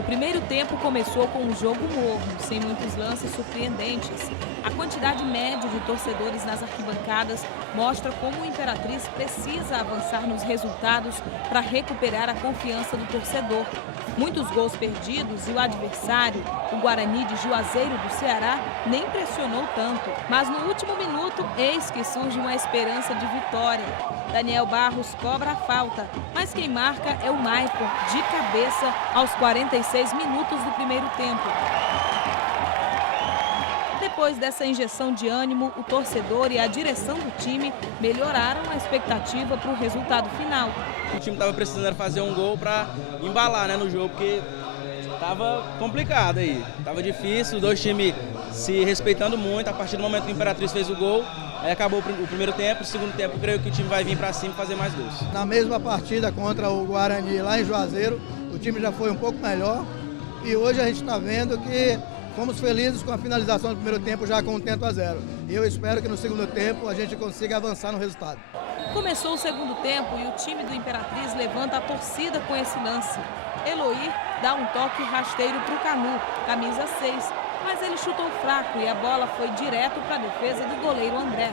O primeiro tempo começou com um jogo morno, sem muitos lances surpreendentes. A quantidade média de torcedores nas arquibancadas mostra como o Imperatriz precisa avançar nos resultados para recuperar a confiança do torcedor. Muitos gols perdidos e o adversário, o Guarani de Juazeiro do Ceará, nem pressionou tanto. Mas no último minuto, eis que surge uma esperança de vitória. Daniel Barros cobra a falta, mas quem marca é o Maicon, de cabeça, aos 46 minutos do primeiro tempo. Depois dessa injeção de ânimo, o torcedor e a direção do time melhoraram a expectativa para o resultado final. O time estava precisando fazer um gol para embalar, no jogo, porque estava complicado aí. Estava difícil, os dois times se respeitando muito. A partir do momento que o Imperatriz fez o gol, aí acabou o primeiro tempo. O segundo tempo, creio que o time vai vir para cima e fazer mais gols. Na mesma partida contra o Guarani lá em Juazeiro, o time já foi um pouco melhor. E hoje a gente está vendo que fomos felizes com a finalização do primeiro tempo já com 1-0. E eu espero que no segundo tempo a gente consiga avançar no resultado. Começou o segundo tempo e o time do Imperatriz levanta a torcida com esse lance. Eloy dá um toque rasteiro para o Canu, camisa 6, mas ele chutou fraco e a bola foi direto para a defesa do goleiro André.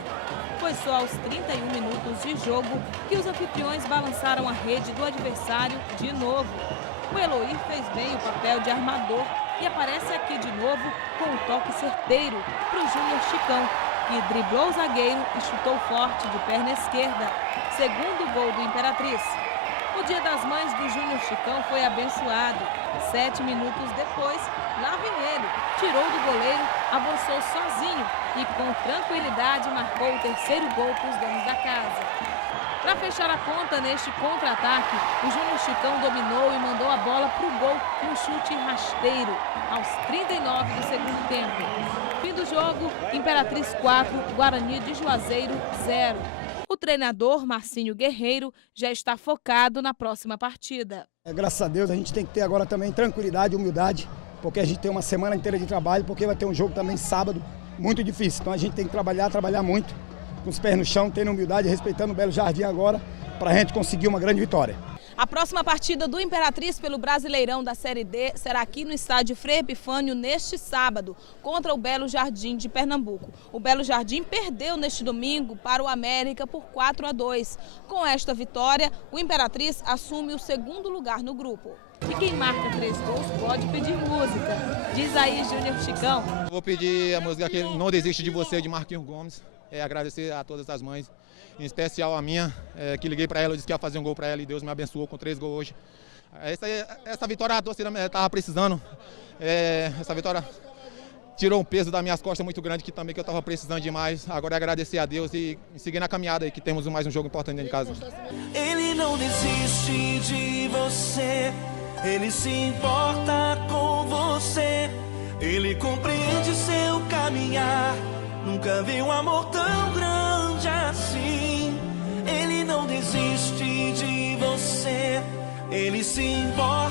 Foi só aos 31 minutos de jogo que os anfitriões balançaram a rede do adversário de novo. O Eloy fez bem o papel de armador e aparece aqui de novo com um toque certeiro para o Júnior Chicão, que driblou o zagueiro e chutou forte de perna esquerda. Segundo gol do Imperatriz. O Dia das Mães do Júnior Chicão foi abençoado. 7 minutos depois, lá vem ele, tirou do goleiro, avançou sozinho e com tranquilidade marcou o terceiro gol para os donos da casa. Para fechar a conta neste contra-ataque, o Júnior Chicão dominou e mandou a bola para o gol com um chute rasteiro, aos 39 do segundo tempo. Fim do jogo, Imperatriz 4, Guarani de Juazeiro 0. O treinador, Marcinho Guerreiro, já está focado na próxima partida. Graças a Deus, a gente tem que ter agora também tranquilidade e humildade, porque a gente tem uma semana inteira de trabalho, porque vai ter um jogo também sábado, muito difícil. Então a gente tem que trabalhar muito, com os pés no chão, tendo humildade, respeitando o Belo Jardim agora, para a gente conseguir uma grande vitória. A próxima partida do Imperatriz pelo Brasileirão da Série D será aqui no estádio Frei Epifânio neste sábado, contra o Belo Jardim de Pernambuco. O Belo Jardim perdeu neste domingo para o América por 4-2. Com esta vitória, o Imperatriz assume o segundo lugar no grupo. E quem marca 3 gols pode pedir música. Diz aí, Júnior Chicão. Vou pedir a música que Não Desiste de Você, de Marquinhos Gomes. Agradecer a todas as mães, em especial a minha, que liguei para ela, eu disse que ia fazer um gol para ela e Deus me abençoou com 3 gols hoje. Essa vitória a torcida estava precisando, essa vitória tirou um peso das minhas costas muito grande que eu estava precisando demais. Agora é agradecer a Deus e seguir na caminhada aí, que temos mais um jogo importante dentro de casa. Ele não desiste de você, ele se importa com você, ele compreende seu caminhar. Nunca vi um amor tão grande assim. Ele não desiste de você, ele se importa.